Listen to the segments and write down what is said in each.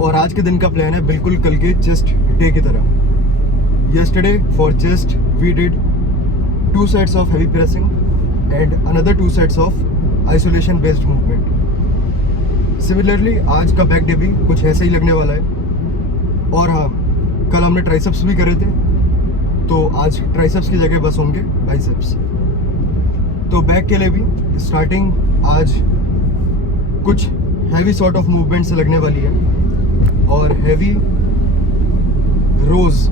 और आज के दिन का प्लान है बिल्कुल कल के चेस्ट डे की तरह। Yesterday for chest we did 2 sets of heavy pressing and another 2 sets of isolation based movement. Similarly आज का बैक डे भी कुछ ऐसे ही लगने वाला है। और हाँ, कल हमने ट्राइसेप्स भी करे थे, तो आज ट्राइसेप्स की जगह बस होंगे बाइसेप्स। तो बैक के लिए भी स्टार्टिंग आज कुछ हैवी सॉर्ट ऑफ मूवमेंट से लगने वाली है, और heavy rows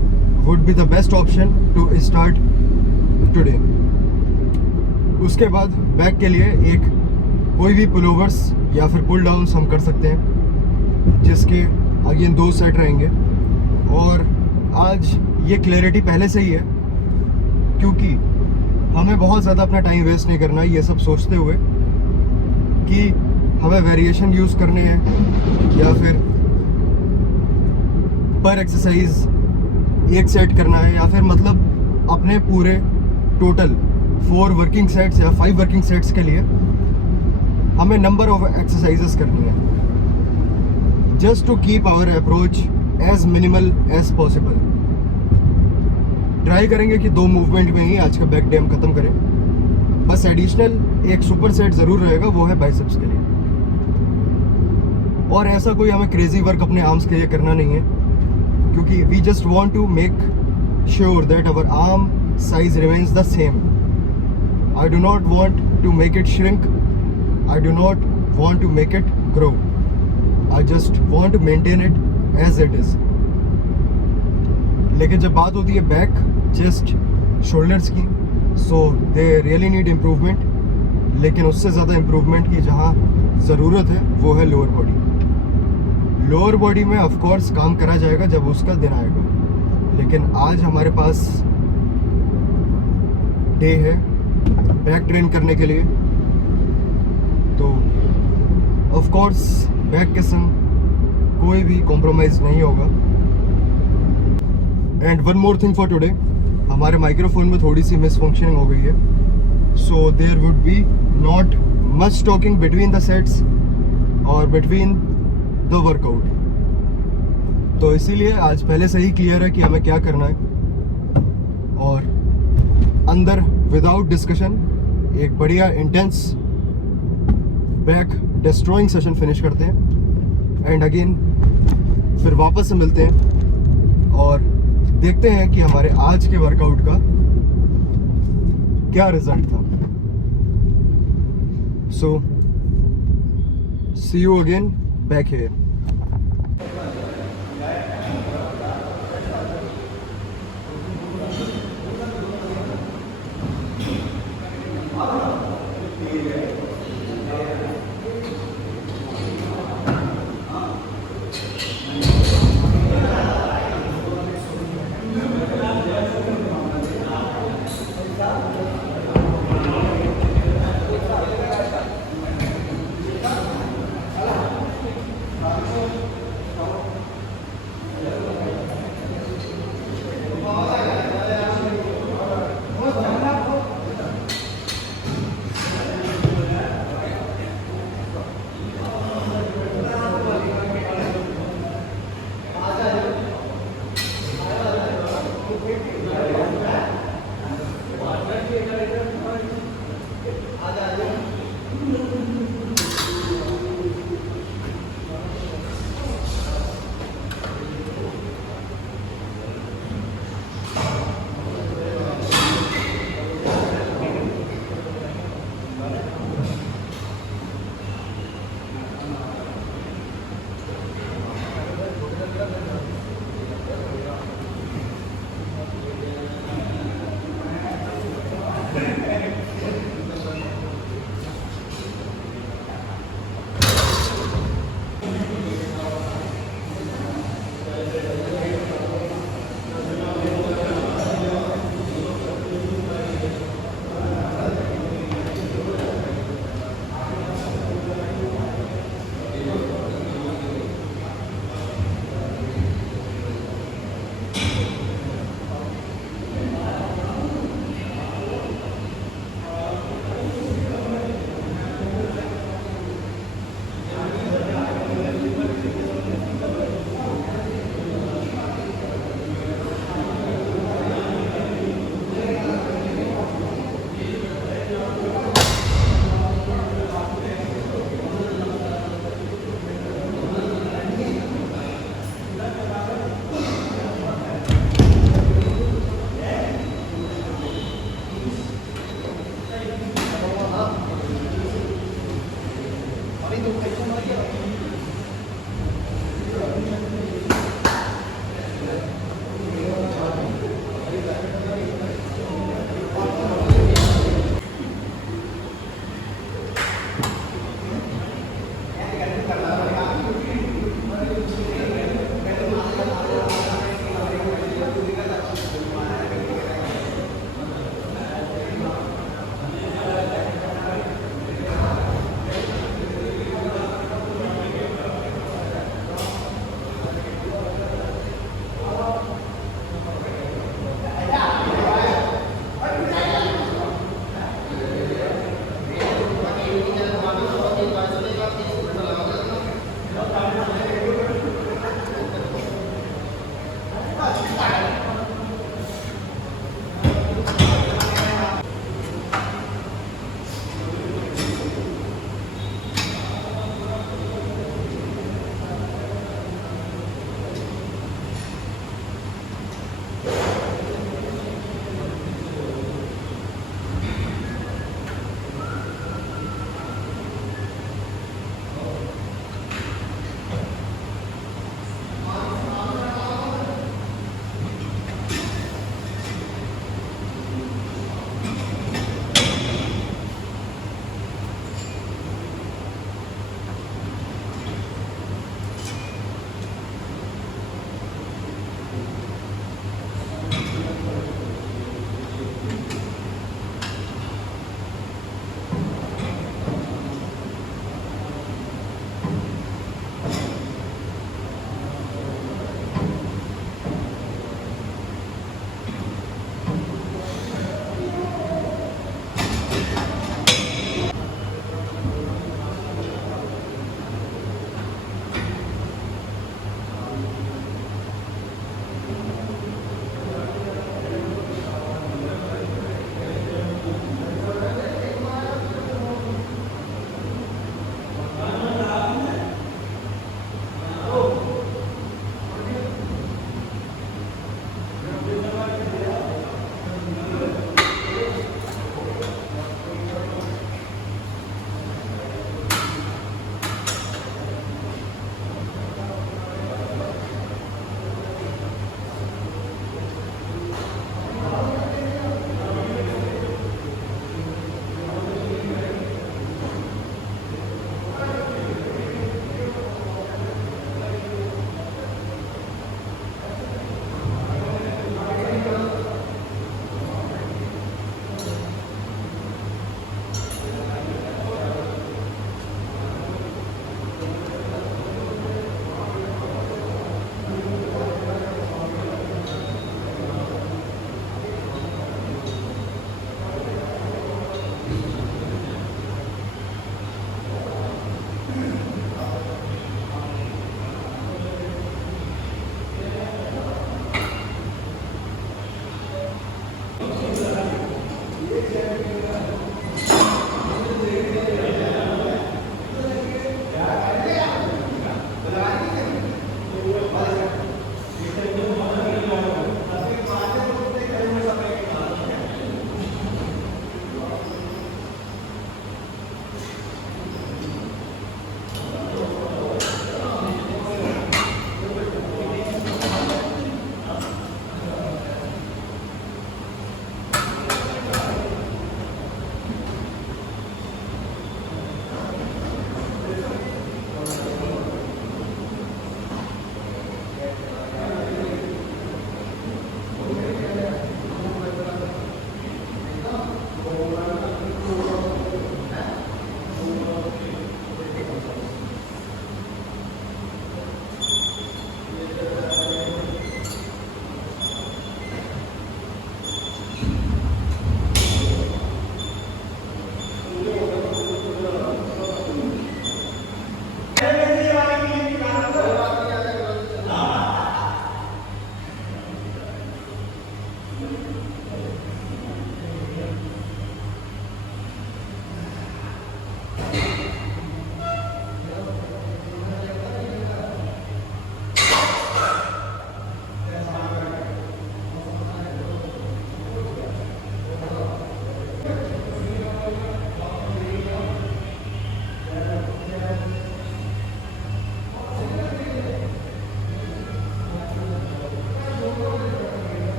would be the best option to start today. उसके बाद बैक के लिए एक कोई भी पुलोवर्स या फिर पुल डाउन्स हम कर सकते हैं, जिसके अगेन 2 सेट रहेंगे। और आज ये क्लैरिटी पहले से ही है, क्योंकि हमें बहुत ज़्यादा अपना टाइम वेस्ट नहीं करना है ये सब सोचते हुए कि हमें वेरिएशन यूज़ करने हैं या फिर पर एक्सरसाइज एक सेट करना है, या फिर मतलब अपने पूरे टोटल 4 वर्किंग सेट्स या 5 वर्किंग सेट्स के लिए हमें नंबर ऑफ एक्सरसाइजेस करनी है, just to keep our approach as minimal as possible. Try करेंगे कि 2 मूवमेंट में ही आज का बैक डे हम खत्म करें। बस एडिशनल एक सुपर सेट ज़रूर रहेगा, वो है बाइसेप्स के लिए। और ऐसा कोई हमें क्रेजी वर्क अपने आर्म्स के लिए करना नहीं है, क्योंकि we just want to make sure that our arm size remains the same. I do not want to make it shrink. I do not want to make it grow. I just want to maintain it as it is. लेकिन जब बात होती है back, chest, shoulders की, so they really need improvement. लेकिन उससे ज़्यादा improvement की जहाँ ज़रूरत है वो है लोअर बॉडी। लोअर बॉडी में ऑफ कोर्स काम करा जाएगा जब उसका दिन आएगा, लेकिन आज हमारे पास डे है बैक ट्रेन करने के लिए। तो ऑफ कोर्स बैक के संग कोई भी कॉम्प्रोमाइज़ नहीं होगा। And one more thing for today, हमारे माइक्रोफोन में थोड़ी सी मिसफंक्शनिंग हो गई है, so there would be not much talking between the sets और बिटवीन द वर्कआउट। तो इसीलिए आज पहले से ही क्लियर है कि हमें क्या करना है, और अंदर विदाउट डिस्कशन एक बढ़िया intense back destroying session finish करते हैं। एंड अगेन फिर वापस से मिलते हैं और देखते हैं कि हमारे आज के वर्कआउट का क्या रिजल्ट था। So see you again back here.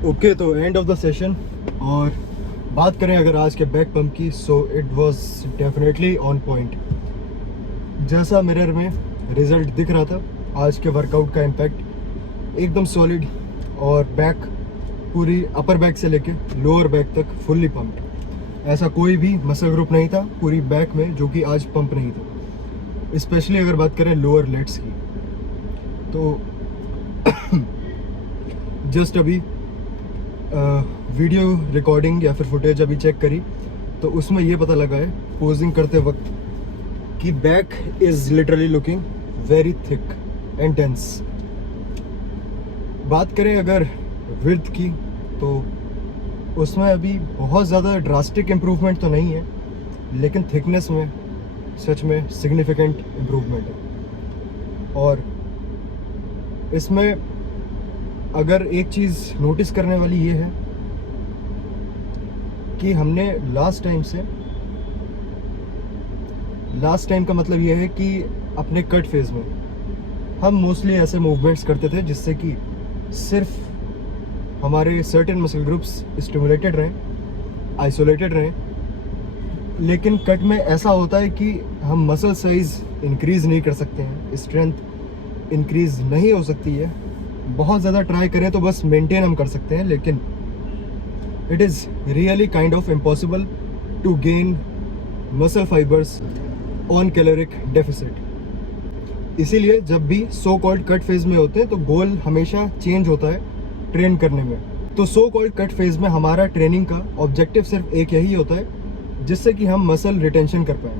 Okay, तो एंड ऑफ द सेशन। और बात करें अगर आज के बैक पंप की, so it was definitely on point. जैसा मिरर में रिजल्ट दिख रहा था, आज के वर्कआउट का इम्पैक्ट एकदम सॉलिड, और बैक पूरी अपर बैक से लेके लोअर बैक तक फुल्ली पम्प्ड। ऐसा कोई भी मसल ग्रुप नहीं था पूरी बैक में जो कि आज पंप नहीं था। स्पेशली अगर बात करें लोअर लेट्स की, तो जस्ट अभी वीडियो रिकॉर्डिंग या फिर फुटेज अभी चेक करी, तो उसमें ये पता लगा है पोजिंग करते वक्त कि back is literally looking very thick and dense. बात करें अगर विड्थ की, तो उसमें अभी बहुत ज़्यादा ड्रास्टिक इम्प्रूवमेंट तो नहीं है, लेकिन थिकनेस में सच में सिग्निफिकेंट इम्प्रूवमेंट है। और इसमें अगर एक चीज़ नोटिस करने वाली ये है कि हमने लास्ट टाइम का मतलब ये है कि अपने कट फेज़ में हम मोस्टली ऐसे मूवमेंट्स करते थे जिससे कि सिर्फ हमारे सर्टेन मसल ग्रुप्स स्टिमुलेटेड रहें, आइसोलेटेड रहें। लेकिन कट में ऐसा होता है कि हम मसल साइज़ इंक्रीज़ नहीं कर सकते हैं, स्ट्रेंथ इंक्रीज़ नहीं हो सकती है। बहुत ज़्यादा ट्राई करें तो बस मेंटेन हम कर सकते हैं, लेकिन it is really kind of impossible to gain muscle fibres on caloric deficit. इसीलिए जब भी सो कॉल्ड कट फेज़ में होते हैं तो गोल हमेशा चेंज होता है ट्रेन करने में। तो सो कॉल्ड कट फेज़ में हमारा ट्रेनिंग का ऑब्जेक्टिव सिर्फ एक यही होता है, जिससे कि हम मसल रिटेंशन कर पाएँ।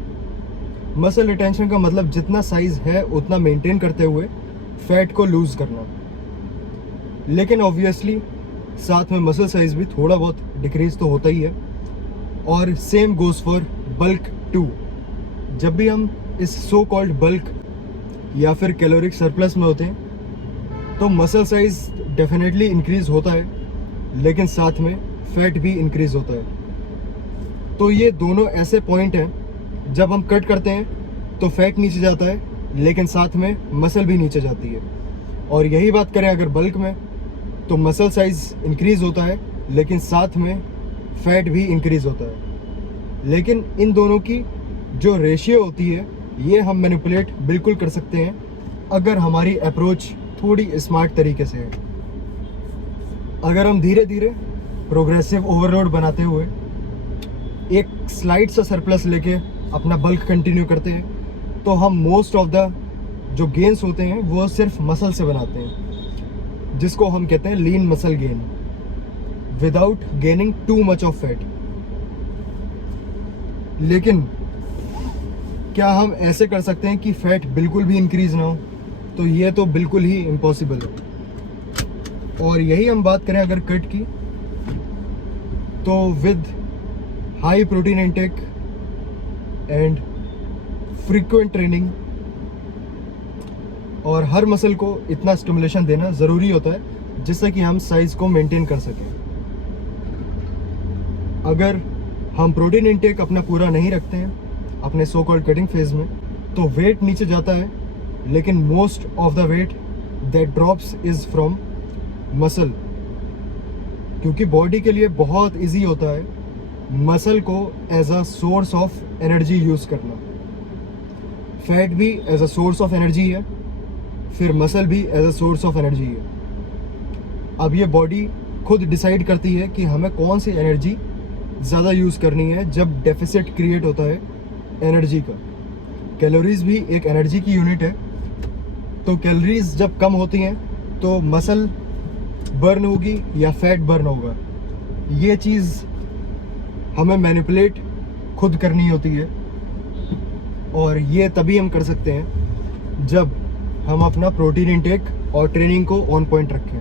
मसल रिटेंशन का मतलब जितना साइज़ है उतना मेंटेन करते हुए फैट को लूज़ करना। लेकिन ऑब्वियसली साथ में मसल साइज़ भी थोड़ा बहुत डिक्रीज तो होता ही है। और same goes for bulk too. जब भी हम इस सो कॉल्ड बल्क या फिर कैलोरिक सरप्लस में होते हैं तो मसल साइज़ डेफिनेटली इंक्रीज़ होता है, लेकिन साथ में फैट भी इंक्रीज़ होता है। तो ये दोनों ऐसे पॉइंट हैं, जब हम कट करते हैं तो फैट नीचे जाता है, लेकिन साथ में मसल भी नीचे जाती है। और यही बात करें अगर बल्क में, तो मसल साइज़ इंक्रीज़ होता है, लेकिन साथ में फैट भी इंक्रीज़ होता है। लेकिन इन दोनों की जो रेशियो होती है, ये हम मैनिपुलेट बिल्कुल कर सकते हैं अगर हमारी अप्रोच थोड़ी स्मार्ट तरीके से है। अगर हम धीरे धीरे प्रोग्रेसिव ओवरलोड बनाते हुए एक स्लाइड सा सरप्लस लेके अपना बल्क कंटिन्यू करते हैं, तो हम मोस्ट ऑफ द जो गेन्स होते हैं वो सिर्फ मसल से बनाते हैं, जिसको हम कहते हैं lean muscle gain, without gaining too much of fat. लेकिन क्या हम ऐसे कर सकते हैं कि फैट बिल्कुल भी इंक्रीज ना हो? तो ये तो बिल्कुल ही इम्पॉसिबल है। और यही हम बात करें अगर कट की, तो with high protein intake and frequent training और हर मसल को इतना स्टिमुलेशन देना ज़रूरी होता है जिससे कि हम साइज़ को मेंटेन कर सकें। अगर हम प्रोटीन इंटेक अपना पूरा नहीं रखते हैं अपने सो कॉल्ड कटिंग फेज़ में, तो वेट नीचे जाता है, लेकिन most of the weight that drops is from muscle. क्योंकि बॉडी के लिए बहुत इजी होता है मसल को as a source of energy use करना। फैट भी as a source of energy है, फिर मसल भी as a source of energy है। अब ये बॉडी खुद डिसाइड करती है कि हमें कौन सी एनर्जी ज़्यादा यूज़ करनी है जब डेफिसिट क्रिएट होता है एनर्जी का। कैलोरीज भी एक एनर्जी की यूनिट है, तो कैलोरीज जब कम होती हैं तो मसल बर्न होगी या फैट बर्न होगा। ये चीज़ हमें मैनिपुलेट खुद करनी होती है, और ये तभी हम कर सकते हैं जब हम अपना प्रोटीन इंटेक और ट्रेनिंग को ऑन पॉइंट रखें।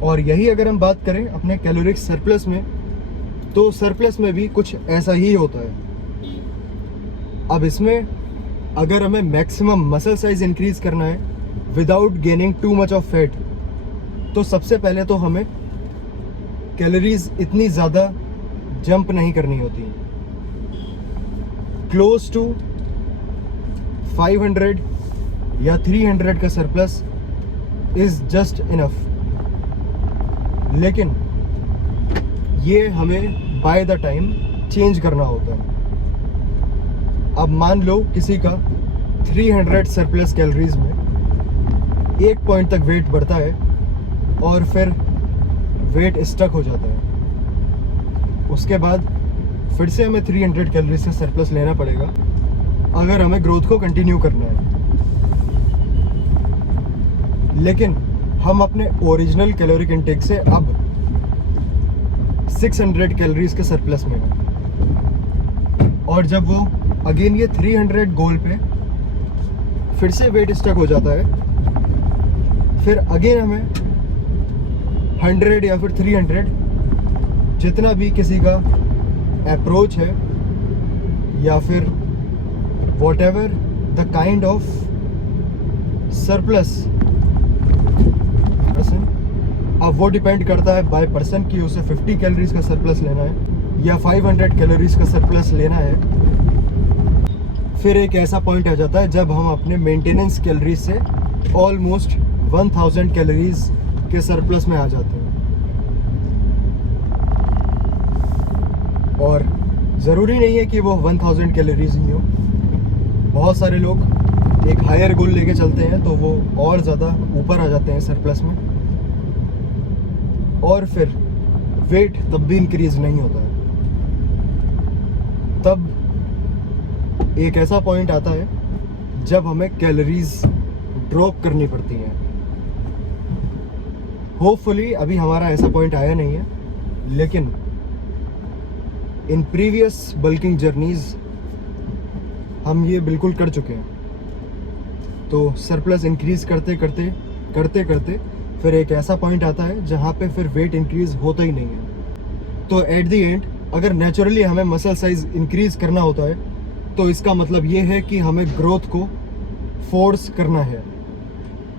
और यही अगर हम बात करें अपने कैलोरिक सरप्लस में, तो सरप्लस में भी कुछ ऐसा ही होता है। अब इसमें अगर हमें मैक्सिमम मसल साइज इंक्रीज करना है without gaining too much of fat, तो सबसे पहले तो हमें कैलोरीज इतनी ज़्यादा जंप नहीं करनी होती। क्लोज टू 500 या 300 का सरप्लस इज़ जस्ट इनफ। लेकिन ये हमें बाय द टाइम चेंज करना होता है। अब मान लो किसी का 300 सरप्लस कैलोरीज में एक पॉइंट तक वेट बढ़ता है और फिर वेट स्टक हो जाता है। उसके बाद फिर से हमें 300 कैलोरीज का सरप्लस लेना पड़ेगा अगर हमें ग्रोथ को कंटिन्यू करना है। लेकिन हम अपने ओरिजिनल कैलोरिक इनटेक से अब 600 कैलोरीज के सरप्लस में है, और जब वो अगेन ये 300 गोल पे फिर से वेट स्टक हो जाता है, फिर अगेन हमें 100 या फिर 300 जितना भी किसी का अप्रोच है या फिर what ever the kind of surplus person, अब वो डिपेंड करता है बाय पर्सन कि उसे 50 कैलोरीज का सरप्लस लेना है या 500 कैलोरीज का सरप्लस लेना है। फिर एक ऐसा पॉइंट आ जाता है जब हम अपने मेंटेनेंस कैलोरीज से ऑलमोस्ट 1000 कैलोरीज के सरप्लस में आ जाते हैं। और ज़रूरी नहीं है कि वो 1000 कैलोरीज ही हो, बहुत सारे लोग एक हायर गोल लेके चलते हैं तो वो और ज़्यादा ऊपर आ जाते हैं सरप्लस में, और फिर वेट तब भी इंक्रीज नहीं होता है। तब एक ऐसा पॉइंट आता है जब हमें कैलोरीज ड्रॉप करनी पड़ती हैं। होपफुली अभी हमारा ऐसा पॉइंट आया नहीं है, लेकिन इन प्रीवियस बल्किंग जर्नीज हम ये बिल्कुल कर चुके हैं। तो सरप्लस इंक्रीज करते करते फिर एक ऐसा पॉइंट आता है जहाँ पे फिर वेट इंक्रीज होता ही नहीं है। तो एट द एंड अगर नेचुरली हमें मसल साइज इंक्रीज करना होता है तो इसका मतलब ये है कि हमें ग्रोथ को फोर्स करना है,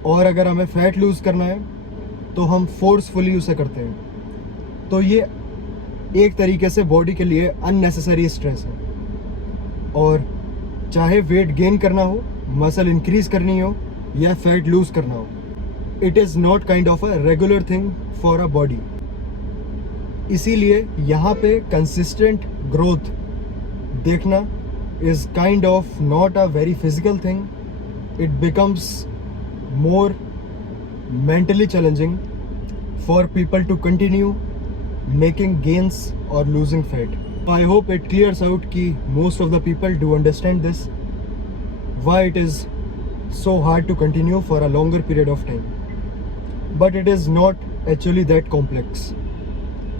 और अगर हमें फैट लूज़ करना है तो हम फोर्सफुली उसे करते हैं। तो ये एक तरीके से बॉडी के लिए अननेसेसरी स्ट्रेस है। और चाहे वेट गेन करना हो, मसल इंक्रीज करनी हो या फैट लूज़ करना हो, it is not kind of a regular thing for a body. इसीलिए यहाँ पे कंसिस्टेंट ग्रोथ देखना is kind of not a very physical thing. It becomes more mentally challenging for people to continue making gains or losing fat. I hope it clears out कि most of the people do understand this, why it is so hard to continue for a longer period of time. But it is not actually that complex.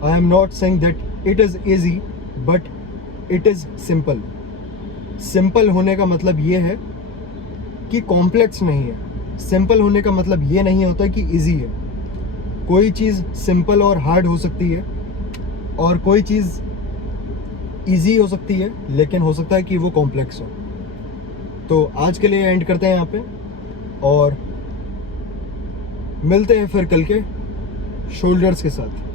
I am not saying that it is easy, but it is simple. Simple होने का मतलब ये है कि complex नहीं है। Simple होने का मतलब ये नहीं होता कि इजी है। कोई चीज़ सिंपल और हार्ड हो सकती है, और कोई चीज़ इजी हो सकती है लेकिन हो सकता है कि वो कॉम्प्लेक्स हो। तो आज के लिए एंड करते हैं यहाँ पे, और मिलते हैं फिर कल के शोल्डर्स के साथ।